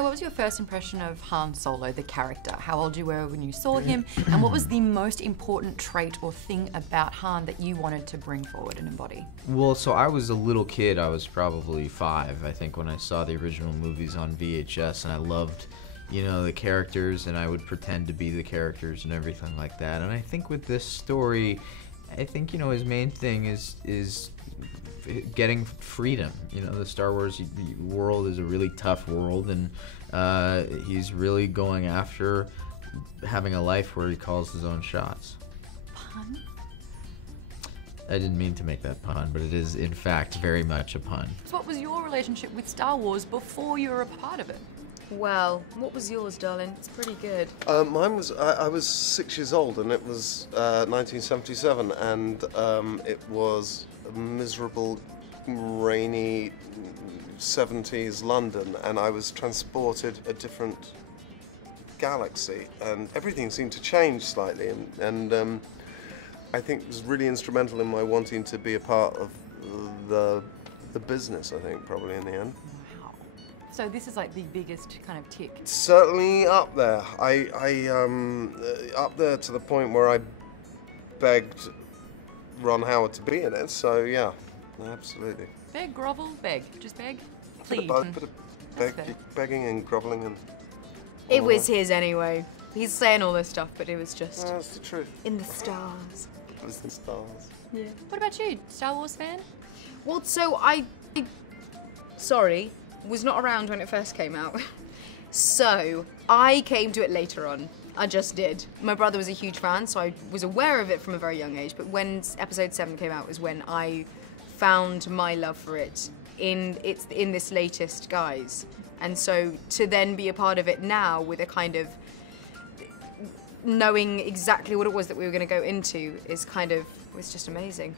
know, what was your first impression of Han Solo, the character? How old you were when you saw him? And what was the most important trait or thing about Han that you wanted to bring forward and embody? Well, so I was a little kid. I was probably 5, I think, when I saw the original movies on VHS, and I loved, you know, the characters, and I would pretend to be the characters and everything like that. And I think with this story, I think, you know, his main thing is getting freedom. You know, the Star Wars world is a really tough world, and he's really going after having a life where he calls his own shots. Pun? I didn't mean to make that pun, but it is in fact very much a pun. So what was your relationship with Star Wars before you were a part of it? Well, what was yours, darling? It's pretty good. Mine was, I was 6 years old, and it was 1977, and it was a miserable, rainy 70s London, and I was transported a different galaxy, and everything seemed to change slightly, and I think it was really instrumental in my wanting to be a part of the business, I think, probably in the end. So this is like the biggest kind of tick. Certainly up there. I up there to the point where I begged Ron Howard to be in it. So yeah, absolutely. Beg, grovel, beg. Just beg. Plead. Bit of begging and groveling and. It was his anyway. He's saying all this stuff, but it was just. That's the truth. In the stars. It was the stars. Yeah. What about you? Star Wars fan? Well, so sorry, was not around when it first came out. So I came to it later on. I just did. My brother was a huge fan, so I was aware of it from a very young age. But when Episode 7 came out was when I found my love for it in this latest guise. And so to then be a part of it now with a kind of knowing exactly what it was that we were going to go into is kind of, was just amazing.